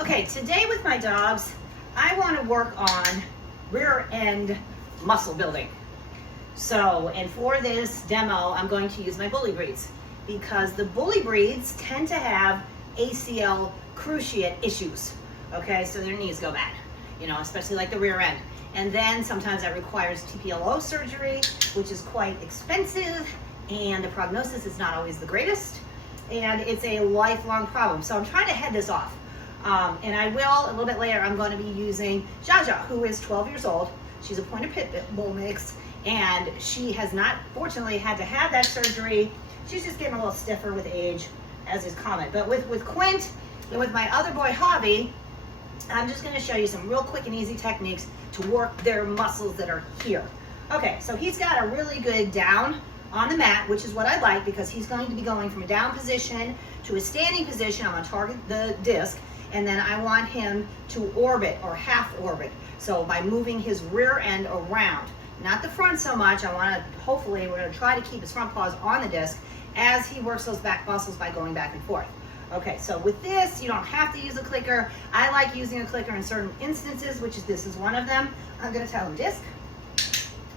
Okay, today with my dogs, I want to work on rear end muscle building. So, and for this demo, I'm going to use my bully breeds because the bully breeds tend to have ACL cruciate issues. Okay, so their knees go bad, especially like the rear end. And then sometimes that requires TPLO surgery, which is quite expensive, and the prognosis is not always the greatest, and it's a lifelong problem. So I'm trying to head this off. And I will, a little bit later, I'm going to be using Jaja, who is 12 years old. She's a pointer pit bull mix, and she has not, fortunately, had to have that surgery. She's just getting a little stiffer with age, as is common. But with Quint and with my other boy, Javi, I'm just going to show you some real quick and easy techniques to work their muscles that are here. Okay, so he's got a really good down on the mat, which is what I like because he's going to be going from a down position to a standing position. I'm going to target the disc, and then I want him to orbit or half orbit. So by moving his rear end around, not the front so much. I want to, hopefully, we're going to try to keep his front paws on the disc as he works those back muscles by going back and forth. Okay, so with this, you don't have to use a clicker. I like using a clicker in certain instances, which is this is one of them. I'm going to tell him disc,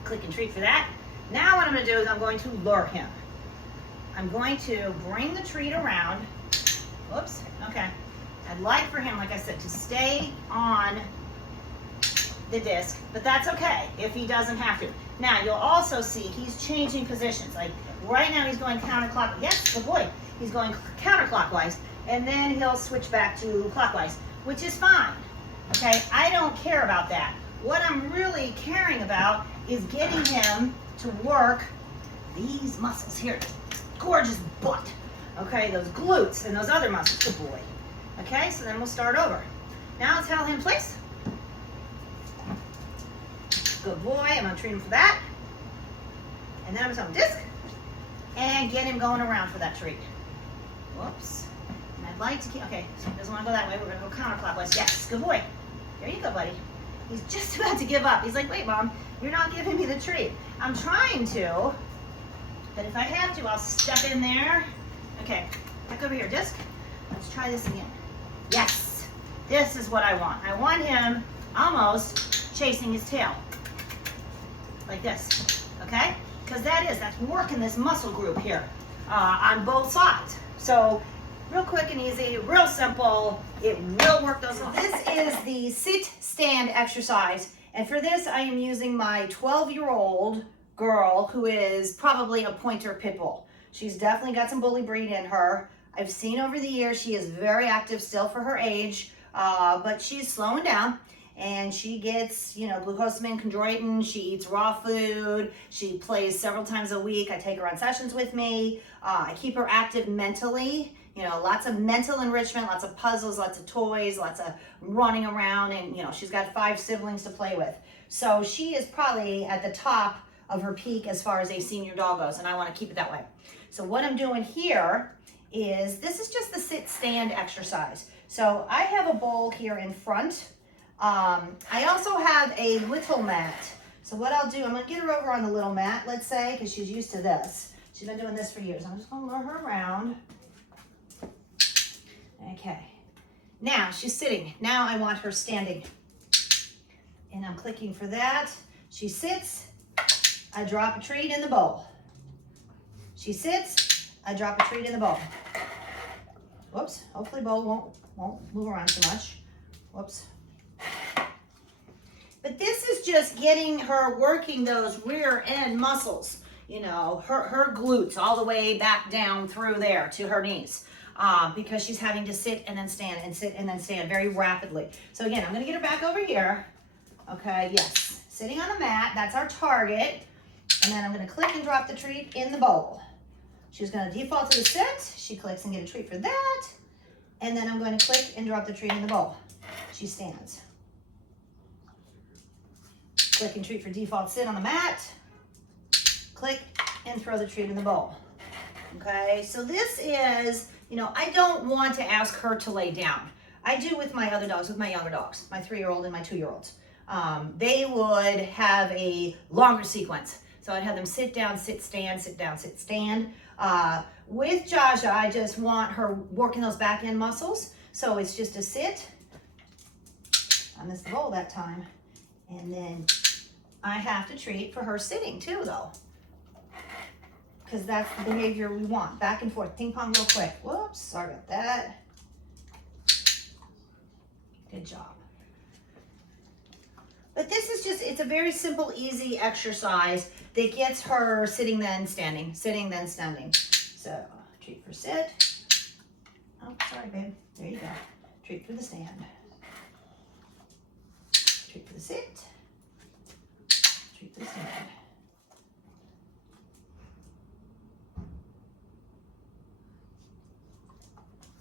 click and treat for that. Now what I'm going to do is I'm going to lure him. I'm going to bring the treat around. Oops, okay. I'd like for him, like I said, to stay on the disc, but that's okay if he doesn't have to. Now you'll also see he's changing positions. Like right now he's going counterclockwise. Yes, good boy. He's going counterclockwise, and then he'll switch back to clockwise, which is fine. Okay, I don't care about that. What I'm really caring about is getting him to work these muscles here. Gorgeous butt. Okay, those glutes and those other muscles. Good boy. Okay, so then we'll start over. Now I'll tell him place. Good boy. I'm going to treat him for that. And then I'm going to tell him disc. And get him going around for that treat. Whoops. And I'd like to keep, okay, so he doesn't want to go that way. We're going to go counterclockwise. Yes, good boy. There you go, buddy. He's just about to give up. He's like, wait, Mom, you're not giving me the treat. I'm trying to, but if I have to, I'll step in there. Okay, back over here, disc. Let's try this again. Yes, this is what I want. I want him almost chasing his tail. Like this, okay? Because that's working this muscle group here on both sides. So real quick and easy, real simple. It will work those muscles. This is the sit-stand exercise. And for this, I am using my 12-year-old girl who is probably a pointer pit bull. She's definitely got some bully breed in her. I've seen over the years she is very active still for her age, but she's slowing down. And she gets, glucosamine, chondroitin. She eats raw food. She plays several times a week. I take her on sessions with me. I keep her active mentally. Lots of mental enrichment, lots of puzzles, lots of toys, lots of running around. And, she's got 5 siblings to play with. So she is probably at the top of her peak as far as a senior dog goes. And I want to keep it that way. So what I'm doing here is, this is just the sit-stand exercise. So I have a bowl here in front. I also have a little mat. So what I'll do, I'm going to get her over on the little mat, let's say, because she's used to this. She's been doing this for years. I'm just going to lure her around. Okay. Now she's sitting. Now I want her standing. And I'm clicking for that. She sits. I drop a treat in the bowl. She sits. I drop a treat in the bowl. Whoops. Hopefully bowl won't move around too much. Whoops. But this is just getting her working those rear end muscles, her glutes all the way back down through there to her knees, because she's having to sit and then stand and sit and then stand very rapidly. So again, I'm going to get her back over here. Okay, yes, sitting on the mat, that's our target. And then I'm going to click and drop the treat in the bowl. She's going to default to the sit. She clicks and get a treat for that. And then I'm going to click and drop the treat in the bowl. She stands. Click and treat for default sit on the mat. Click and throw the treat in the bowl. Okay, so this is, I don't want to ask her to lay down. I do with my other dogs, with my younger dogs, my 3-year-old and my 2-year-olds. They would have a longer sequence. So I'd have them sit down, sit, stand, sit down, sit, stand. With Jaja, I just want her working those back end muscles. So it's just a sit, I missed the bowl that time. And then I have to treat for her sitting too, though. Because that's the behavior we want. Back and forth, ping pong real quick. Whoops, sorry about that. Good job. But this is just, it's a very simple, easy exercise that gets her sitting then standing, sitting then standing. So treat for sit. Oh, sorry, babe. There you go. Treat for the stand. Treat for the sit. Treat for the stand.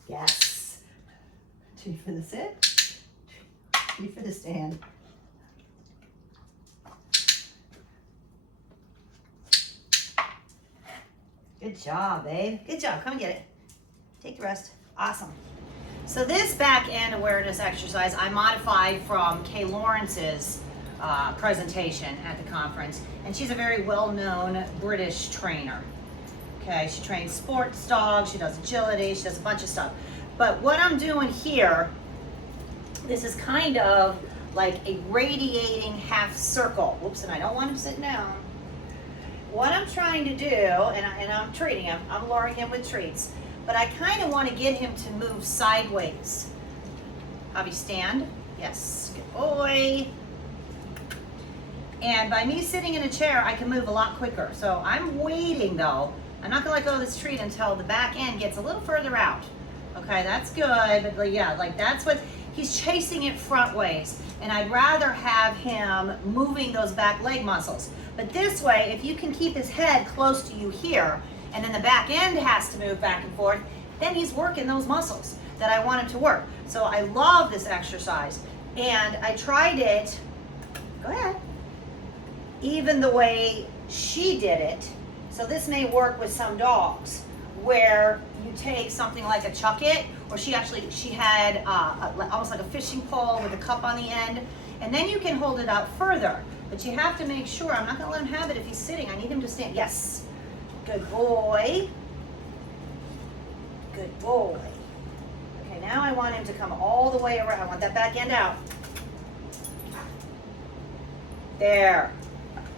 Yes. Treat for the sit. Treat for the stand. Good job, babe. Good job. Come and get it. Take the rest. Awesome. So this back end awareness exercise I modified from Kay Lawrence's presentation at the conference, and she's a very well-known British trainer. Okay, she trains sports dogs, she does agility, she does a bunch of stuff. But what I'm doing here, this is kind of like a radiating half circle. Whoops, and I don't want him sitting down. What I'm trying to do, and I'm treating him, I'm luring him with treats, but I kind of want to get him to move sideways. Javi, stand. Yes, good boy. And by me sitting in a chair, I can move a lot quicker. So I'm waiting though. I'm not gonna let go of this treat until the back end gets a little further out. Okay, that's good, but yeah, like that's what, he's chasing it front ways. And I'd rather have him moving those back leg muscles. But this way, if you can keep his head close to you here, and then the back end has to move back and forth, then he's working those muscles that I want him to work. So I love this exercise. And I tried it, go ahead, even the way she did it. So this may work with some dogs, where you take something like a chuck it, or she had almost like a fishing pole with a cup on the end, and then you can hold it out further. But you have to make sure, I'm not gonna let him have it if he's sitting, I need him to stand. Yes, good boy. Good boy. Okay, now I want him to come all the way around. I want that back end out. There.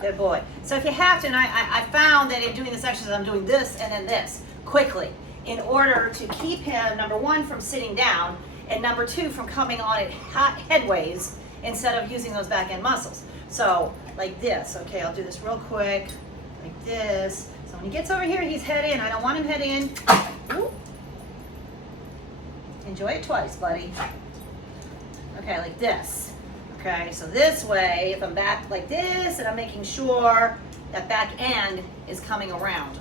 Good boy. So if you have to, and I found that in doing this exercise, I'm doing this and then this quickly in order to keep him, number one, from sitting down, and number two, from coming on it headways instead of using those back end muscles. So like this. Okay, I'll do this real quick. Like this. So when he gets over here, he's head in. I don't want him head in. Ooh. Enjoy it twice, buddy. Okay, like this. Okay, so this way, if I'm back like this, and I'm making sure that back end is coming around.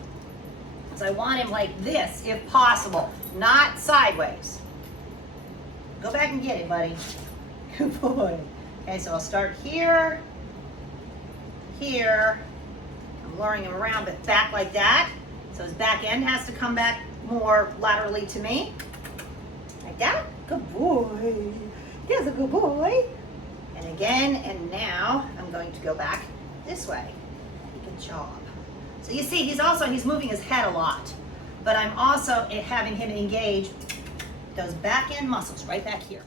So I want him like this, if possible, not sideways. Go back and get it, buddy. Good boy. Okay, so I'll start here, here. I'm luring him around, but back like that. So his back end has to come back more laterally to me. Like that. Good boy. There's a good boy. And again, and now I'm going to go back this way. Good job. So you see, he's moving his head a lot, but I'm also having him engage those back end muscles right back here.